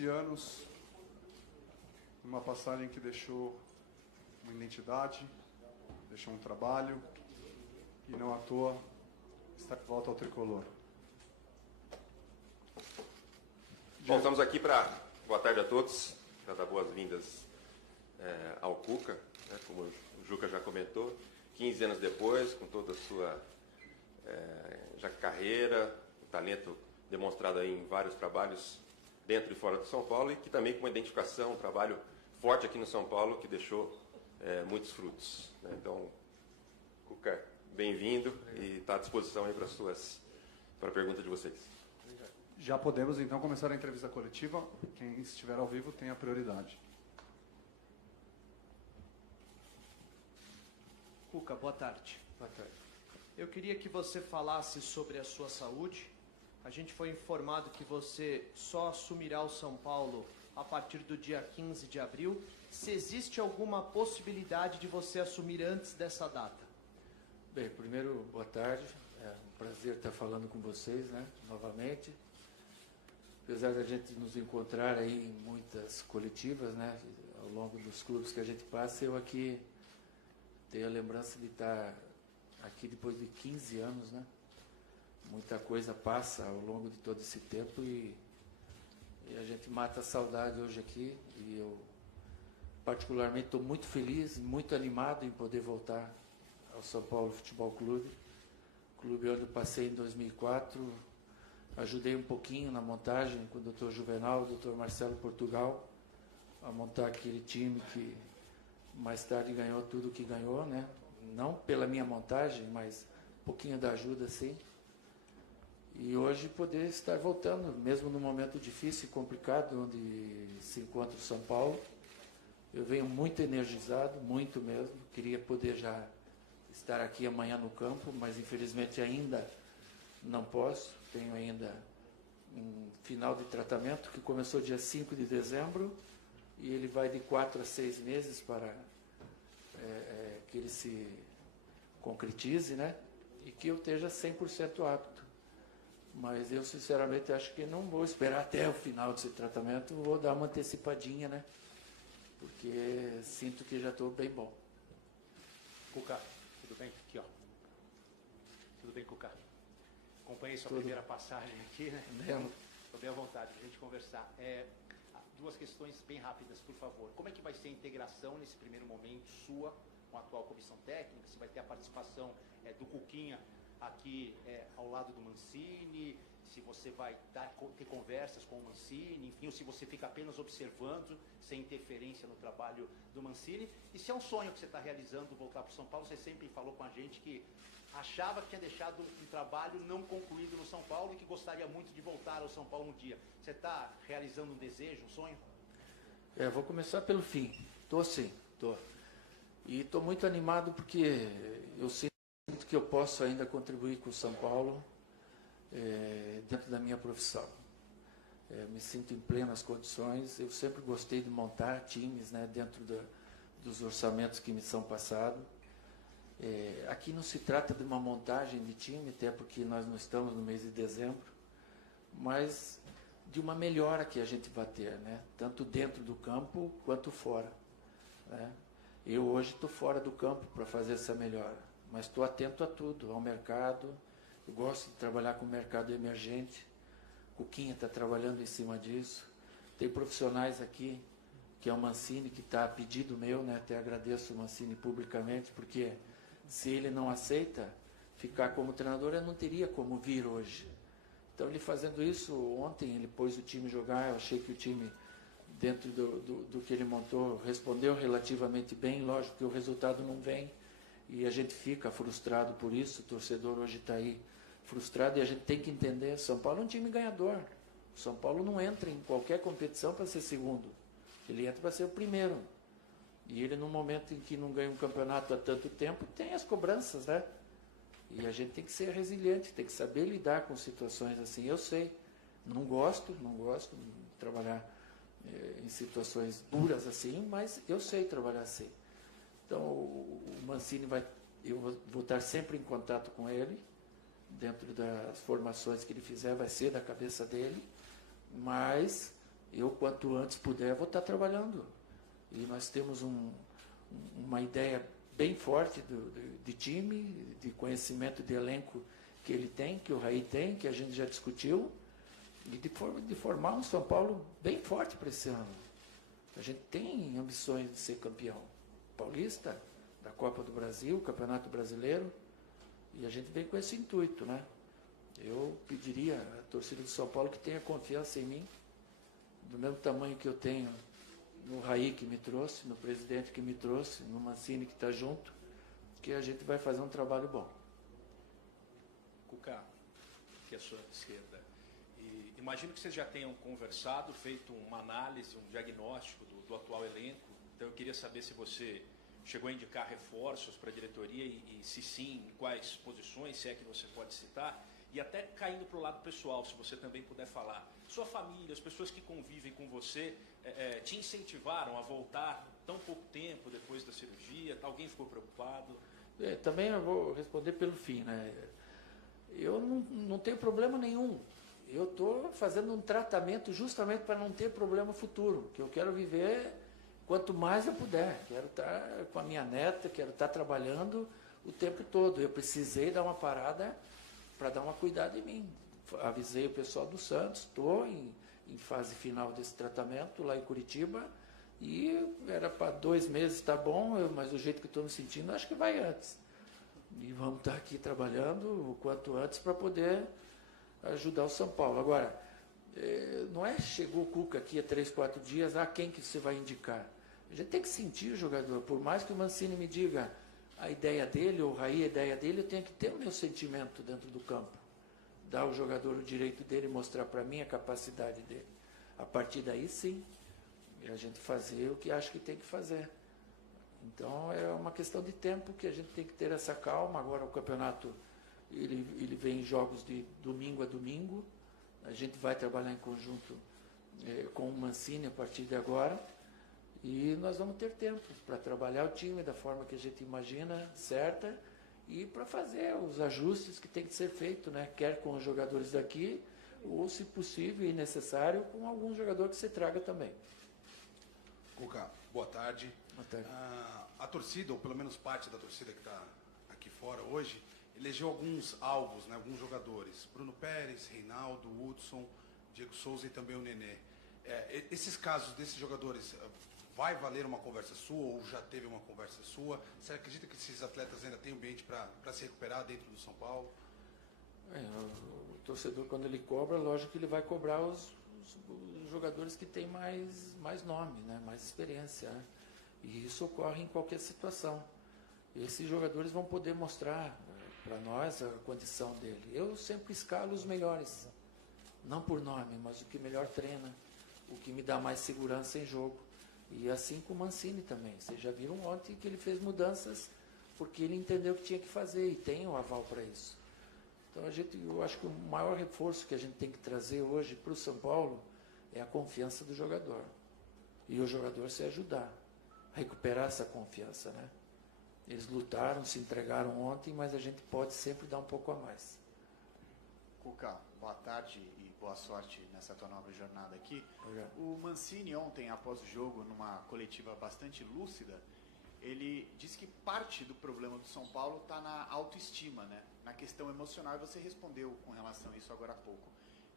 Anos, uma passagem que deixou uma identidade, deixou um trabalho e não à toa está de volta ao tricolor. Bom, estamos aqui para, boa tarde a todos, para dar boas-vindas ao Cuca, né, como o Juca já comentou, 15 anos depois, com toda a sua já carreira, o talento demonstrado aí em vários trabalhos dentro e fora do São Paulo, e que também com uma identificação, um trabalho forte aqui no São Paulo, que deixou muitos frutos, né? Então, Cuca, bem-vindo e está à disposição aí para a pergunta de vocês. Já podemos então começar a entrevista coletiva. Quem estiver ao vivo tem a prioridade. Cuca, boa tarde. Boa tarde. Eu queria que você falasse sobre a sua saúde. A gente foi informado que você só assumirá o São Paulo a partir do dia 15 de abril. Se existe alguma possibilidade de você assumir antes dessa data? Bem, primeiro, boa tarde. É um prazer estar falando com vocês, né, novamente. Apesar da gente nos encontrar aí em muitas coletivas, né, ao longo dos clubes que a gente passa, eu aqui tenho a lembrança de estar aqui depois de 15 anos, né? Muita coisa passa ao longo de todo esse tempo e a gente mata a saudade hoje aqui. E eu, particularmente, estou muito feliz, muito animado em poder voltar ao São Paulo Futebol Clube. Clube onde eu passei em 2004, ajudei um pouquinho na montagem com o Dr. Juvenal, o Dr. Marcelo Portugal, a montar aquele time que mais tarde ganhou tudo que ganhou, né? Não pela minha montagem, mas um pouquinho da ajuda, sim. E hoje poder estar voltando, mesmo num momento difícil e complicado, onde se encontra o São Paulo. Eu venho muito energizado, muito mesmo. Queria poder já estar aqui amanhã no campo, mas infelizmente ainda não posso. Tenho ainda um final de tratamento que começou dia 5 de dezembro e ele vai de 4 a 6 meses para que ele se concretize, né? E que eu esteja 100% apto. Mas eu, sinceramente, acho que não vou esperar até o final desse tratamento, vou dar uma antecipadinha, né? Porque sinto que já estou bem bom. Cuca, tudo bem? Aqui, ó. Tudo bem, Cuca? Acompanhei sua primeira passagem aqui, né? Estou bem à vontade para a gente conversar. Duas questões bem rápidas, por favor. Como é que vai ser a integração nesse primeiro momento sua com a atual comissão técnica? Se vai ter a participação do Cuquinha aqui ao lado do Mancini, se você vai ter conversas com o Mancini, enfim, ou se você fica apenas observando, sem interferência no trabalho do Mancini, e se é um sonho que você está realizando voltar para o São Paulo. Você sempre falou com a gente que achava que tinha deixado um trabalho não concluído no São Paulo e que gostaria muito de voltar ao São Paulo um dia. Você está realizando um desejo, um sonho? Vou começar pelo fim. Estou sim, estou. E estou muito animado porque eu sinto que eu posso ainda contribuir com o São Paulo dentro da minha profissão. Me sinto em plenas condições. Eu sempre gostei de montar times, né, dentro dos orçamentos que me são passados. Aqui não se trata de uma montagem de time, até porque nós não estamos no mês de dezembro, mas de uma melhora que a gente vai ter, né, tanto dentro do campo quanto fora, né? Eu hoje estou fora do campo para fazer essa melhora, mas estou atento a tudo, ao mercado. Eu gosto de trabalhar com o mercado emergente. O Cuquinha está trabalhando em cima disso. Tem profissionais aqui, que é o Mancini, que está a pedido meu, né? Até agradeço o Mancini publicamente, porque se ele não aceita ficar como treinador, eu não teria como vir hoje. Então, ele fazendo isso, ontem ele pôs o time jogar. Eu achei que o time, dentro do que ele montou, respondeu relativamente bem. Lógico que o resultado não vem e a gente fica frustrado por isso. O torcedor hoje está aí frustrado e a gente tem que entender: São Paulo é um time ganhador. O São Paulo não entra em qualquer competição para ser segundo, ele entra para ser o primeiro. E ele, no momento em que não ganha um campeonato há tanto tempo, tem as cobranças, né? E a gente tem que ser resiliente, tem que saber lidar com situações assim. Eu sei, não gosto de trabalhar em situações duras assim, mas eu sei trabalhar assim. Então, o Mancini eu vou estar sempre em contato com ele, dentro das formações que ele fizer, vai ser da cabeça dele, mas eu, quanto antes puder, vou estar trabalhando. E nós temos uma ideia bem forte de time, de conhecimento de elenco que ele tem, que o Raí tem, que a gente já discutiu, e de formar um São Paulo bem forte para esse ano. A gente tem ambições de ser campeão paulista, da Copa do Brasil, Campeonato Brasileiro, e a gente vem com esse intuito, né? Eu pediria à torcida do São Paulo que tenha confiança em mim, do mesmo tamanho que eu tenho no Raí que me trouxe, no presidente que me trouxe, no Mancini que está junto, que a gente vai fazer um trabalho bom. Cuca, aqui à sua esquerda. E imagino que vocês já tenham conversado, feito uma análise, um diagnóstico do atual elenco. Então eu queria saber se você chegou a indicar reforços para a diretoria e se sim, em quais posições, se é que você pode citar. E até caindo para o lado pessoal, se você também puder falar. Sua família, as pessoas que convivem com você, te incentivaram a voltar tão pouco tempo depois da cirurgia? Alguém ficou preocupado? Também eu vou responder pelo fim, né? Eu não tenho problema nenhum. Eu estou fazendo um tratamento justamente para não ter problema futuro, que eu quero viver quanto mais eu puder. Quero estar com a minha neta, quero estar trabalhando o tempo todo. Eu precisei dar uma parada para dar uma cuidada em mim. Avisei o pessoal do Santos, estou em fase final desse tratamento lá em Curitiba, e era para 2 meses, tá bom, mas do jeito que estou me sentindo, acho que vai antes. E vamos estar aqui trabalhando o quanto antes para poder ajudar o São Paulo. Agora, não é chegou o Cuca aqui há 3, 4 dias, quem que você vai indicar? A gente tem que sentir o jogador, por mais que o Mancini me diga a ideia dele, ou o Raí a ideia dele, eu tenho que ter o meu sentimento dentro do campo. Dar ao jogador o direito dele, mostrar para mim a capacidade dele. A partir daí, sim, a gente fazer o que acha que tem que fazer. Então, é uma questão de tempo que a gente tem que ter essa calma. Agora o campeonato, ele vem em jogos de domingo a domingo. A gente vai trabalhar em conjunto com o Mancini a partir de agora. E nós vamos ter tempo para trabalhar o time da forma que a gente imagina, certa, e para fazer os ajustes que tem que ser feito, né? Quer com os jogadores daqui, ou, se possível e necessário, com algum jogador que você traga também. Cuca, boa tarde. Boa tarde. A torcida, ou pelo menos parte da torcida que está aqui fora hoje, elegeu alguns alvos, né? Alguns jogadores. Bruno Pérez, Reinaldo, Hudson, Diego Souza e também o Nenê. Esses casos desses jogadores, vai valer uma conversa sua ou já teve uma conversa sua? Você acredita que esses atletas ainda têm ambiente para se recuperar dentro do São Paulo? O torcedor, quando ele cobra, lógico que ele vai cobrar os jogadores que têm mais nome, né? Mais experiência, né? E isso ocorre em qualquer situação. Esses jogadores vão poder mostrar para nós a condição dele. Eu sempre escalo os melhores, não por nome, mas o que melhor treina, o que me dá mais segurança em jogo. E assim com o Mancini também. Vocês já viram ontem que ele fez mudanças porque ele entendeu que tinha que fazer e tem o aval para isso. Então eu acho que o maior reforço que a gente tem que trazer hoje para o São Paulo é a confiança do jogador. E o jogador se ajudar a recuperar essa confiança, né? Eles lutaram, se entregaram ontem, mas a gente pode sempre dar um pouco a mais. Cuca, boa tarde e boa sorte nessa tua nova jornada aqui. Obrigado. O Mancini ontem, após o jogo, numa coletiva bastante lúcida, ele disse que parte do problema do São Paulo está na autoestima, né? Na questão emocional, e você respondeu com relação a isso agora há pouco.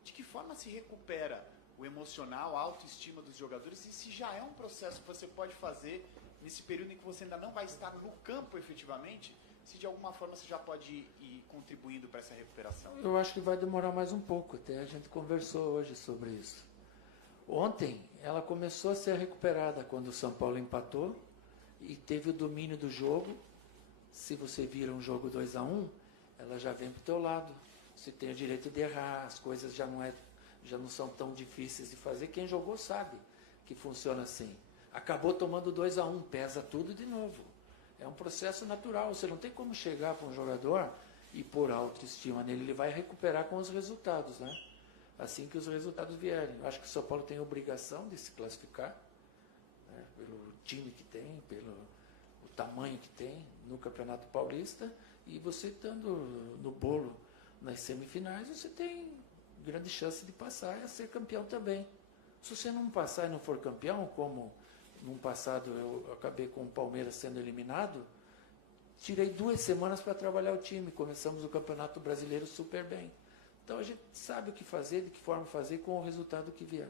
De que forma se recupera o emocional, a autoestima dos jogadores, e se já é um processo que você pode fazer nesse período em que você ainda não vai estar no campo efetivamente, se de alguma forma você já pode ir contribuindo para essa recuperação? Eu acho que vai demorar mais um pouco, até a gente conversou hoje sobre isso. Ontem ela começou a ser recuperada quando o São Paulo empatou e teve o domínio do jogo. Se você vira um jogo 2-1, ela já vem para o teu lado. Você tem o direito de errar, as coisas já não são tão difíceis de fazer. Quem jogou sabe que funciona assim. Acabou tomando 2-1, pesa tudo de novo. É um processo natural, você não tem como chegar para um jogador e pôr autoestima nele, ele vai recuperar com os resultados, né? Assim que os resultados vierem. Eu acho que o São Paulo tem a obrigação de se classificar, né? Pelo time que tem, pelo o tamanho que tem no Campeonato Paulista, e você estando no bolo nas semifinais, você tem grande chance de passar e a ser campeão também. Se você não passar e não for campeão, como num passado eu acabei com o Palmeiras sendo eliminado, tirei 2 semanas para trabalhar o time. Começamos o Campeonato Brasileiro super bem. Então a gente sabe o que fazer, de que forma fazer, com o resultado que vier.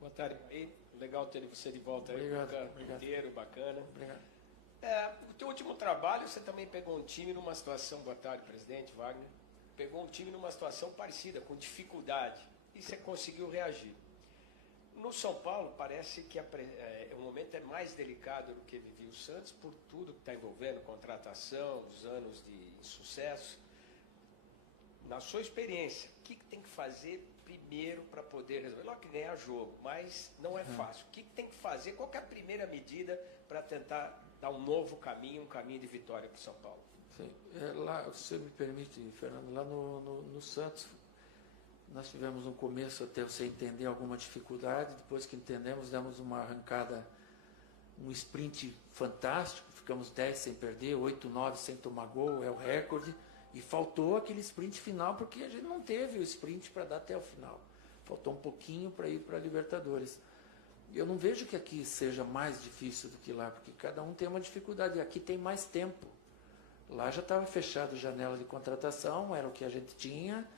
Boa tarde, aí. Legal ter você de volta aí. Obrigado. Inteiro, bacana. Obrigado. O teu último trabalho, você também pegou um time numa situação, boa tarde, presidente Wagner, pegou um time numa situação parecida, com dificuldade, e você conseguiu reagir. No São Paulo, parece que o momento é mais delicado do que vivia o Santos, por tudo que está envolvendo, contratação, os anos de insucesso. Na sua experiência, o que tem que fazer primeiro para poder resolver? Logo que ganhar jogo, mas não é fácil. O que tem que fazer? Qual que é a primeira medida para tentar dar um novo caminho, um caminho de vitória para o São Paulo? Sim. Lá, se você me permite, Fernando, lá no Santos, nós tivemos um começo até você entender alguma dificuldade, depois que entendemos, demos uma arrancada, um sprint fantástico, ficamos 10 sem perder, 8, 9 sem tomar gol, é o recorde, e faltou aquele sprint final, porque a gente não teve o sprint para dar até o final. Faltou um pouquinho para ir para a Libertadores. Eu não vejo que aqui seja mais difícil do que lá, porque cada um tem uma dificuldade, e aqui tem mais tempo. Lá já estava fechado a janela de contratação, era o que a gente tinha,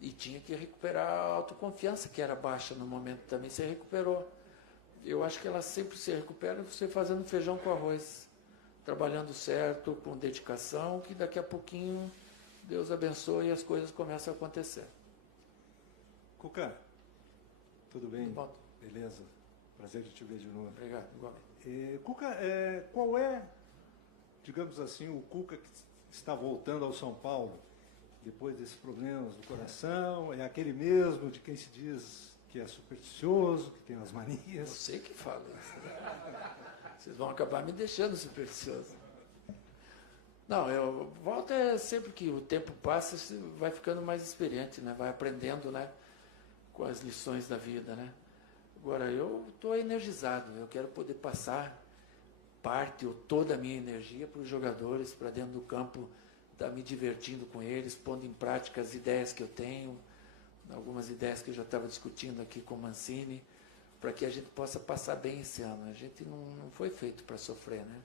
e tinha que recuperar a autoconfiança, que era baixa no momento também, se recuperou. Eu acho que ela sempre se recupera você fazendo feijão com arroz, trabalhando certo, com dedicação, que daqui a pouquinho Deus abençoe e as coisas começam a acontecer. Cuca, tudo bem? Bom. Beleza? Prazer de te ver de novo. Obrigado, igualmente. Cuca, qual é, digamos assim, o Cuca que está voltando ao São Paulo depois desses problemas do coração? É aquele mesmo de quem se diz que é supersticioso, que tem as Eu manias? sei que fala isso. Vocês vão acabar me deixando supersticioso. Não, eu volto sempre que o tempo passa, você vai ficando mais experiente, né? Vai aprendendo, né? Com as lições da vida, né? Agora, eu estou energizado, eu quero poder passar parte ou toda a minha energia para os jogadores, para dentro do campo, estar me divertindo com eles, pondo em prática as ideias que eu tenho, algumas ideias que eu já estava discutindo aqui com o Mancini, para que a gente possa passar bem esse ano. A gente não foi feito para sofrer, né?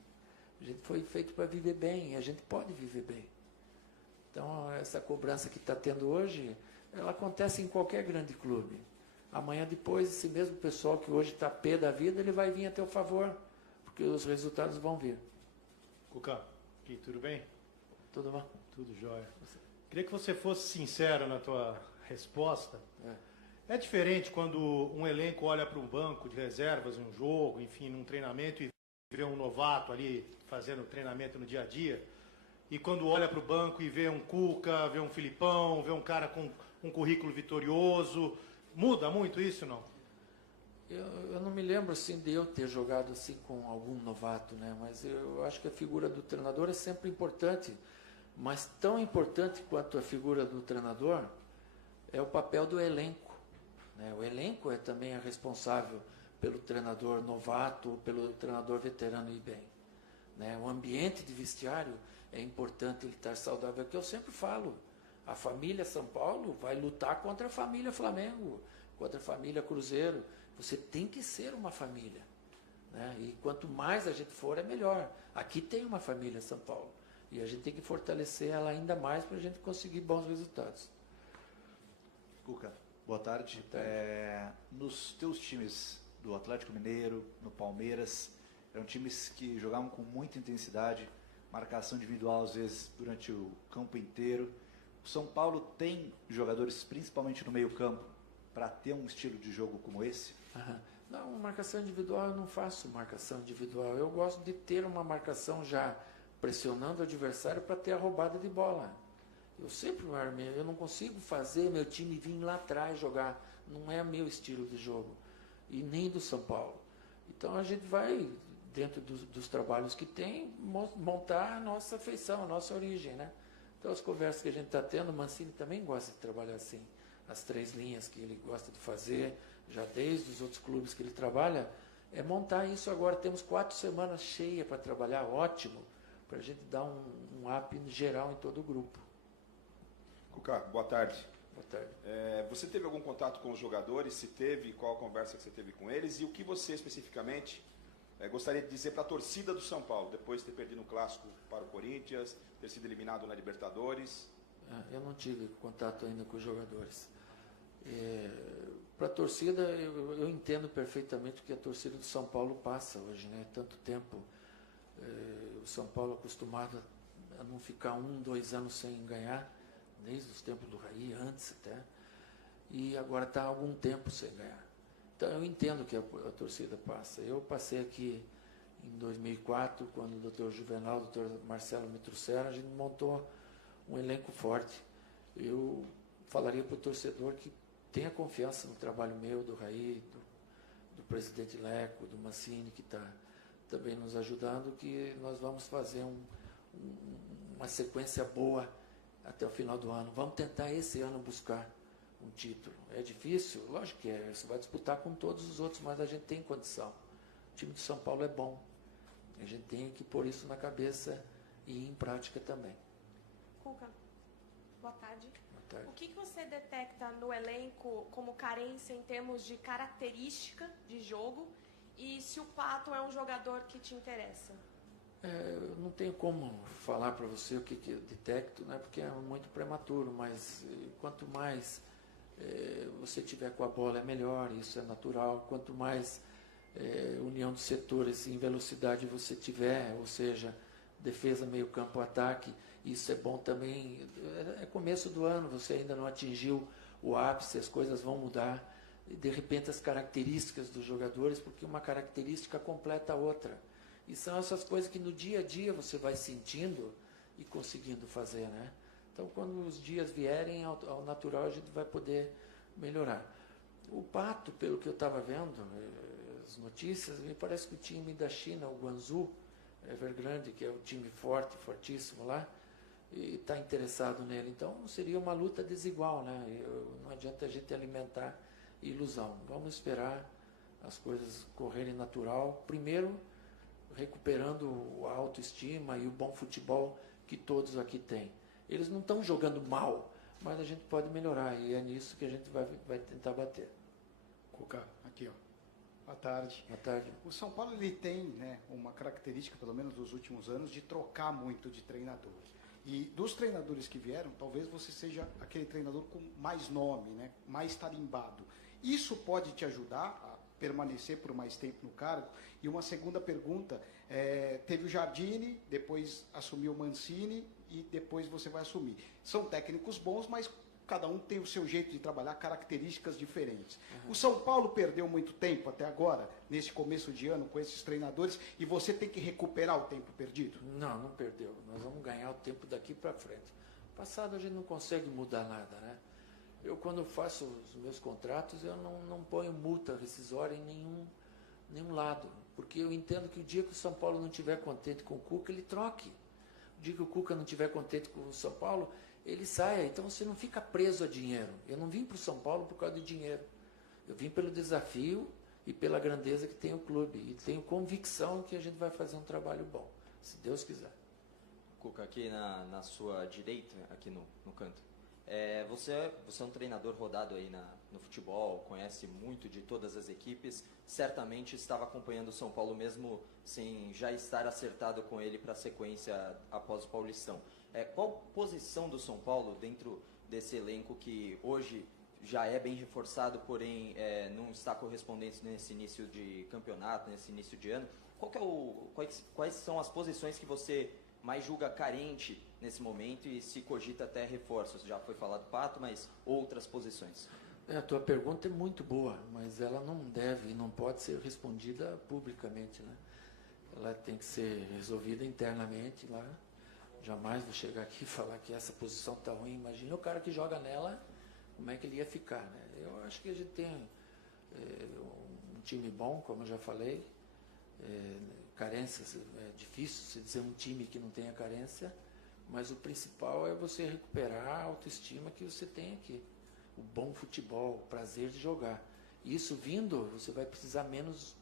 A gente foi feito para viver bem, e a gente pode viver bem. Então, essa cobrança que está tendo hoje, ela acontece em qualquer grande clube. Amanhã depois, esse mesmo pessoal que hoje está pé da vida, ele vai vir a teu favor, porque os resultados vão vir. Cuca, aqui, tudo bem? Tudo bom? Tudo jóia. Queria que você fosse sincero na tua resposta. É diferente quando um elenco olha para um banco de reservas, um jogo, enfim, num treinamento e vê um novato ali fazendo treinamento no dia a dia, e quando olha para o banco e vê um Cuca, vê um Filipão, vê um cara com um currículo vitorioso, muda muito isso, não? Eu não me lembro assim de eu ter jogado assim com algum novato, né? Mas eu acho que a figura do treinador é sempre importante, mas tão importante quanto a figura do treinador é o papel do elenco, né? O elenco é também responsável pelo treinador novato ou pelo treinador veterano ir bem, né? O ambiente de vestiário é importante ele estar saudável, é o que eu sempre falo. A família São Paulo vai lutar contra a família Flamengo, contra a família Cruzeiro. Você tem que ser uma família, né? E quanto mais a gente for, é melhor. Aqui tem uma família São Paulo e a gente tem que fortalecer ela ainda mais para a gente conseguir bons resultados. Cuca, boa tarde. Boa tarde. Nos teus times do Atlético Mineiro, no Palmeiras, eram times que jogavam com muita intensidade, marcação individual às vezes durante o campo inteiro. O São Paulo tem jogadores, principalmente no meio-campo, para ter um estilo de jogo como esse? Não, marcação individual eu não faço marcação individual. Eu gosto de ter uma marcação já pressionando o adversário para ter a roubada de bola. Eu sempre me armei, eu não consigo fazer meu time vir lá atrás jogar. Não é meu estilo de jogo. E nem do São Paulo. Então a gente vai, dentro dos trabalhos que tem, montar a nossa feição, a nossa origem, né? Então as conversas que a gente está tendo, o Mancini também gosta de trabalhar assim. As 3 linhas que ele gosta de fazer, já desde os outros clubes que ele trabalha, é montar isso agora. Temos 4 semanas cheias para trabalhar, ótimo, para a gente dar um up geral em todo o grupo. Cuca, boa tarde. Boa tarde. Você teve algum contato com os jogadores? Se teve, qual a conversa que você teve com eles? E o que você, especificamente, gostaria de dizer para a torcida do São Paulo, depois de ter perdido um clássico para o Corinthians, ter sido eliminado na Libertadores? Eu não tive contato ainda com os jogadores. Para a torcida, eu entendo perfeitamente o que a torcida do São Paulo passa hoje, né? Tanto tempo, o São Paulo acostumado a não ficar 1, 2 anos sem ganhar, desde os tempos do Raí, antes até, e agora está há algum tempo sem ganhar. Então eu entendo o que a torcida passa. Eu passei aqui em 2004, quando o Dr. Juvenal, o Dr. Marcelo me trouxeram, a gente montou um elenco forte. Eu falaria para o torcedor que tenha confiança no trabalho meu, do Raí, do presidente Leco, do Mancini, que está também nos ajudando, que nós vamos fazer uma sequência boa até o final do ano. Vamos tentar esse ano buscar um título. É difícil? Lógico que é. Você vai disputar com todos os outros, mas a gente tem condição. O time de São Paulo é bom. A gente tem que pôr isso na cabeça e ir em prática também. Cuca, boa tarde. Boa tarde. O que você detecta no elenco como carência em termos de característica de jogo e se o Pato é um jogador que te interessa? Eu não tenho como falar para você o que eu detecto, né, porque é muito prematuro, mas quanto mais você tiver com a bola é melhor, isso é natural. Quanto mais união dos setores em velocidade você tiver, ou seja, defesa, meio campo, ataque, isso é bom também. É começo do ano, você ainda não atingiu o ápice, as coisas vão mudar. E de repente as características dos jogadores, porque uma característica completa a outra. E são essas coisas que no dia a dia você vai sentindo e conseguindo fazer, né? Então, quando os dias vierem ao natural, a gente vai poder melhorar. O Pato, pelo que eu estava vendo, as notícias, me parece que o time da China, o Guangzhou Evergrande, que é um time forte, fortíssimo lá, e está interessado nele. Então, seria uma luta desigual, né? Não adianta a gente alimentar ilusão. Vamos esperar as coisas correrem natural. Primeiro, recuperando a autoestima e o bom futebol que todos aqui têm. Eles não estão jogando mal, mas a gente pode melhorar e é nisso que a gente vai tentar bater. Cuca, aqui, ó. Boa tarde. Boa tarde. O São Paulo ele tem, né, uma característica, pelo menos nos últimos anos, de trocar muito de treinador. E dos treinadores que vieram, talvez você seja aquele treinador com mais nome, né, mais tarimbado. Isso pode te ajudar a permanecer por mais tempo no cargo? E uma segunda pergunta, teve o Jardine, depois assumiu o Mancini e depois você vai assumir. São técnicos bons, mas cada um tem o seu jeito de trabalhar, características diferentes. O São Paulo perdeu muito tempo até agora, nesse começo de ano, com esses treinadores, e você tem que recuperar o tempo perdido? Não perdeu. Nós vamos ganhar o tempo daqui para frente. Passado a gente não consegue mudar nada, né? Eu, quando faço os meus contratos, eu não ponho multa rescisória em nenhum lado, porque eu entendo que o dia que o São Paulo não estiver contente com o Cuca, ele troque. O dia que o Cuca não estiver contente com o São Paulo, ele saia. Então você não fica preso a dinheiro. Eu não vim para o São Paulo por causa do dinheiro. Eu vim pelo desafio e pela grandeza que tem o clube. E tenho convicção que a gente vai fazer um trabalho bom, se Deus quiser. Cuca, aqui na sua direita, aqui no canto. Você é um treinador rodado aí no futebol, conhece muito de todas as equipes, certamente estava acompanhando o São Paulo mesmo sem já estar acertado com ele para a sequência após o Paulistão. Qual posição do São Paulo dentro desse elenco que hoje já é bem reforçado, porém não está correspondente nesse início de campeonato, nesse início de ano? Quais são as posições que você mais julga carente nesse momento e se cogita até reforços? Já foi falado Pato, mas outras posições. A tua pergunta é muito boa, mas ela não deve e não pode ser respondida publicamente, né? Ela tem que ser resolvida internamente lá. Jamais vou chegar aqui e falar que essa posição está ruim. Imagina o cara que joga nela, como é que ele ia ficar, né? Eu acho que a gente tem um time bom, como eu já falei. Carências, é difícil se dizer um time que não tenha carência, mas o principal é você recuperar a autoestima que você tem aqui. O bom futebol, o prazer de jogar. E isso vindo, você vai precisar menos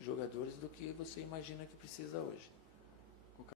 jogadores do que você imagina que precisa hoje.